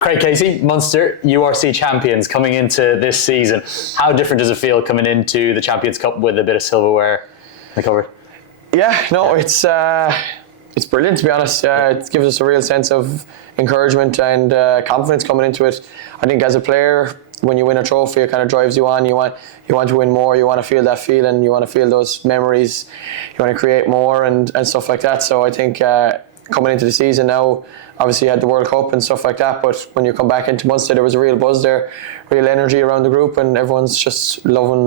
Craig Casey, Munster URC champions coming into this season. How different does it feel coming into the Champions Cup with a bit of silverware in the cover? Yeah, no, it's brilliant, to be honest. It gives us a real sense of encouragement and confidence coming into it. I think as a player, when you win a trophy, it kind of drives you on. You want to win more. You want to feel that feeling. You want to feel those memories. You want to create more and stuff like that. So I think coming into the season now, obviously you had the World Cup and stuff like that, but when you come back into Munster, there was a real buzz there, real energy around the group, and everyone's just loving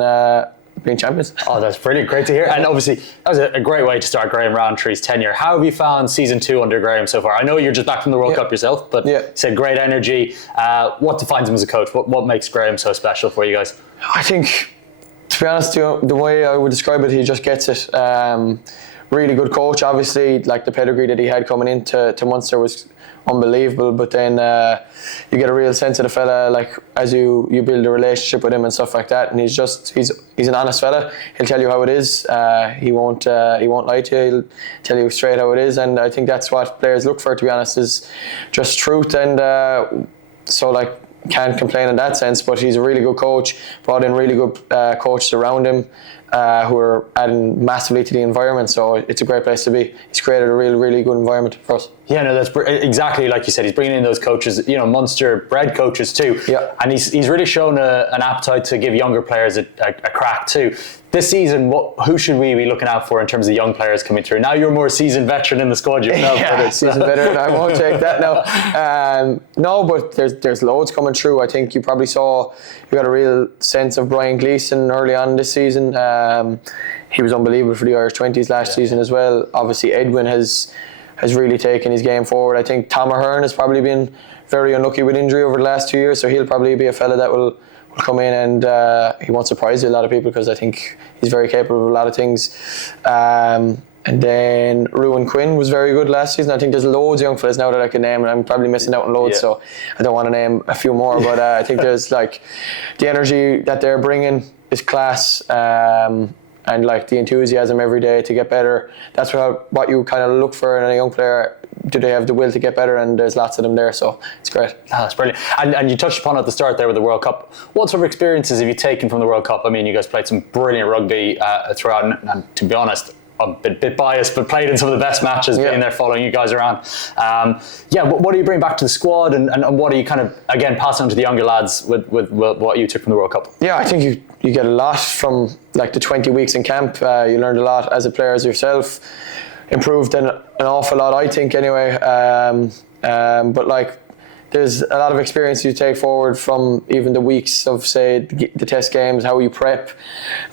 being champions. Oh, that's brilliant. Great to hear. And obviously, that was a great way to start Graham Rowntree's tenure. How have you found season 2 under Graham so far? I know you're just back from the World Cup yourself, but you said great energy. What defines him as a coach? What makes Graham so special for you guys? I think, to be honest, the way I would describe it, he just gets it. Really good coach. Obviously, like the pedigree that he had coming into Munster was unbelievable, but then you get a real sense of the fella, like as you build a relationship with him and stuff like that, and he's an honest fella. He'll tell you how it is. He won't lie to you. He'll tell you straight how it is, and I think that's what players look for, to be honest, is just truth. And so like, can't complain in that sense, but he's a really good coach, brought in really good coaches around him who are adding massively to the environment, so it's a great place to be. He's created a really good environment for us. Yeah, no, that's exactly like you said. He's bringing in those coaches, Munster bred coaches too. Yeah. And he's really shown an appetite to give younger players a crack too. This season, who should we be looking out for in terms of young players coming through? Now you're more seasoned veteran in the squad yourself. Yeah, seasoned veteran. I won't take that now. No, but there's loads coming through. I think you probably saw, you got a real sense of Brian Gleeson early on this season. He was unbelievable for the Irish 20s last season as well. Obviously, Edwin has really taken his game forward. I think Tom Ahern has probably been very unlucky with injury over the last 2 years, so he'll probably be a fella that will come in and he won't surprise a lot of people, because I think he's very capable of a lot of things. And then Ruan Quinn was very good last season. I think there's loads of young fellas now that I can name, and I'm probably missing out on loads, so I don't want to name a few more, but I think there's like the energy that they're bringing is class. And like the enthusiasm every day to get better. That's what you kind of look for in a young player. Do they have the will to get better? And there's lots of them there, so it's great. Oh, that's brilliant. And you touched upon it at the start there with the World Cup. What sort of experiences have you taken from the World Cup? I mean, you guys played some brilliant rugby throughout, and to be honest, I'm a bit biased, but played in some of the best matches, being there following you guys around. What do you bring back to the squad, and what are you kind of, again, passing on to the younger lads with what you took from the World Cup? Yeah, I think you get a lot from like the 20 weeks in camp. You learned a lot as a player as yourself, improved an awful lot, I think, anyway. But like, there's a lot of experience you take forward from even the weeks of, say, the test games, how you prep,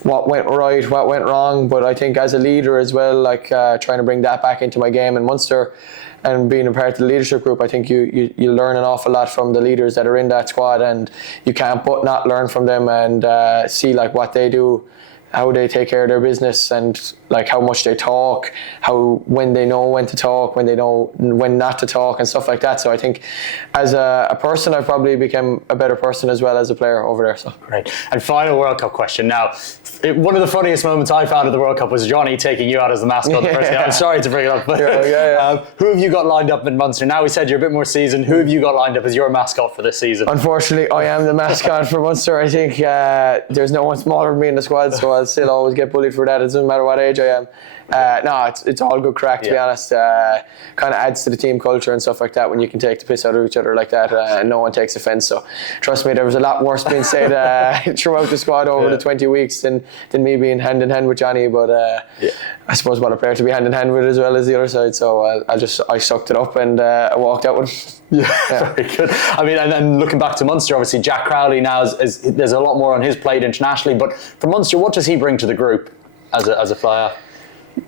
what went right, what went wrong. But I think as a leader as well, like trying to bring that back into my game in Munster and being a part of the leadership group, I think you learn an awful lot from the leaders that are in that squad, and you can't but not learn from them and see like what they do, how they take care of their business, and like how much they talk, when they know when to talk, when they know when not to talk, and stuff like that. So I think as a person, I probably became a better person as well as a player over there. So great. And final World Cup question. Now, one of the funniest moments I found at the World Cup was Johnny taking you out as the mascot. The first game. I'm sorry to bring it up, but who have you got lined up in Munster? Now we said you're a bit more seasoned. Who have you got lined up as your mascot for this season? Unfortunately, I am the mascot for Munster. I think there's no one smaller than me in the squad, so I'll still always get bullied for that. It doesn't matter what age I am. No, it's all good crack, to be honest. Kind of adds to the team culture and stuff like that when you can take the piss out of each other like that, and no one takes offence. So trust me, there was a lot worse being said throughout the squad over the 20 weeks than me being hand in hand with Johnny. But I suppose what a player to be hand in hand with as well as the other side. So I sucked it up and I walked out with him. Yeah, very good. I mean, and then looking back to Munster, obviously Jack Crowley now there's a lot more on his plate internationally. But for Munster, what does he bring to the group as a fly-half?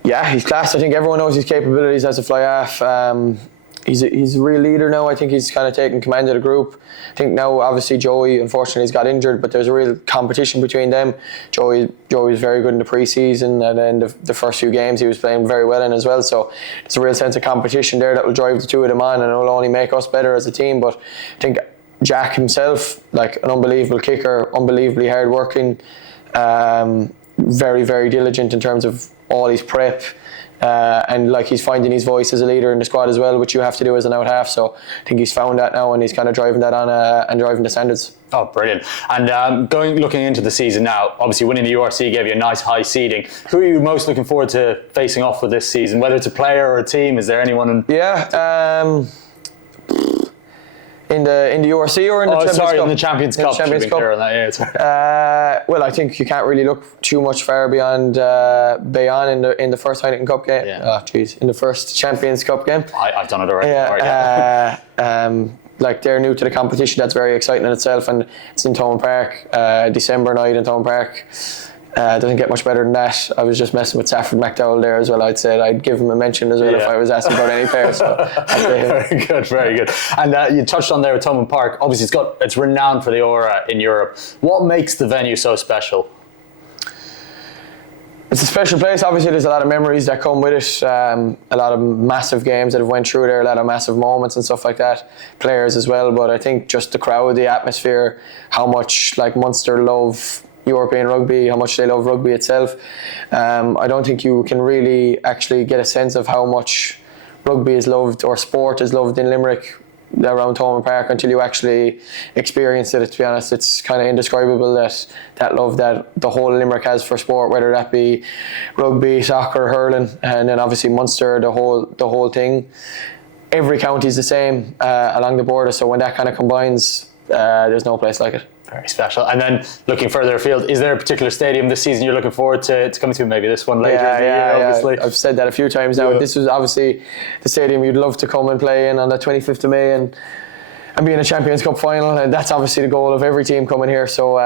Yeah, he's class. I think everyone knows his capabilities as a fly-half. He's a real leader now. I think he's kind of taken command of the group. I think now, obviously, Joey, unfortunately, has got injured, but there's a real competition between them. Joey was very good in the pre-season, and then the first few games he was playing very well in as well. So there's a real sense of competition there that will drive the two of them on, and it will only make us better as a team. But I think Jack himself, like an unbelievable kicker, unbelievably hard-working, very, very diligent in terms of all his prep. and like he's finding his voice as a leader in the squad as well, which you have to do as an out half. So I think he's found that now, and he's kind of driving that on and driving the standards. Oh, brilliant. And looking into the season now, obviously winning the URC gave you a nice high seeding. Who are you most looking forward to facing off with this season? Whether it's a player or a team, is there anyone? In the URC or in the Champions Cup? In the Champions Cup. Champions Cup. On that, well, I think you can't really look too much far beyond Bayonne in the first Heineken Cup game. In the first Champions Cup game. I've done it already. Like they're new to the competition. That's very exciting in itself, and it's in Thomond Park, December night in Thomond Park. Doesn't get much better than that. I was just messing with Safford McDowell there as well. I'd give him a mention as well if I was asking about any players. So very good. And you touched on there with Thomond Park. Obviously, it's renowned for the aura in Europe. What makes the venue so special? It's a special place. Obviously, there's a lot of memories that come with it. A lot of massive games that have went through there, a lot of massive moments and stuff like that. Players as well, but I think just the crowd, the atmosphere, how much like Munster love European rugby, how much they love rugby itself. I don't think you can really actually get a sense of how much rugby is loved or sport is loved in Limerick around Thomond Park until you actually experience it. To be honest, it's kind of indescribable that love that the whole Limerick has for sport, whether that be rugby, soccer, hurling, and then obviously Munster, the whole thing. Every county is the same along the border, so when that kind of combines, there's no place like it. Very special. And then looking further afield, is there a particular stadium this season you're looking forward to coming to? Maybe this one later in the year, obviously. I've said that a few times now. This was obviously the stadium you'd love to come and play in on the 25th of May and be in a Champions Cup final. And that's obviously the goal of every team coming here. So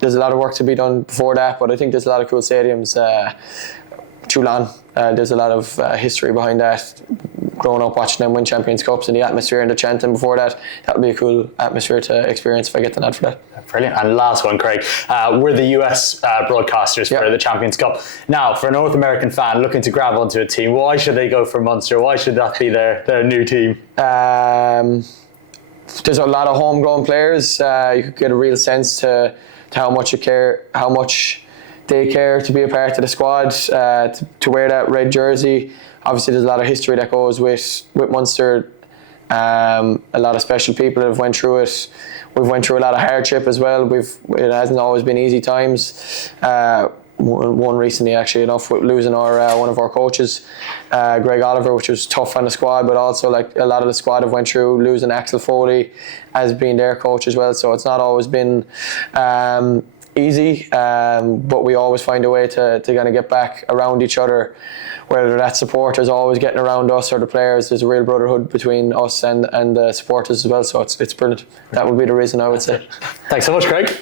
there's a lot of work to be done before that, but I think there's a lot of cool stadiums. Toulon, there's a lot of history behind that. Growing up watching them win Champions Cups and the atmosphere and the chanting before that would be a cool atmosphere to experience if I get the nod for that. Brilliant. And last one, Craig. We're the US broadcasters for the Champions Cup. Now, for a North American fan looking to grab onto a team, why should they go for Munster? Why should that be their new team? There's a lot of homegrown players. You could get a real sense to how much you care, how much they care to be a part of the squad, to wear that red jersey. Obviously, there's a lot of history that goes with Munster. A lot of special people have went through it. We've went through a lot of hardship as well. It hasn't always been easy times. One recently, actually enough, with losing one of our coaches, Greg Oliver, which was tough on the squad, but also like a lot of the squad have went through losing Axel Foley as being their coach as well. So it's not always been easy, but we always find a way to kind of get back around each other, whether that supporters always getting around us or the players. There's a real brotherhood between us and the supporters as well, so it's brilliant. That would be the reason I would say. Thanks so much, Craig.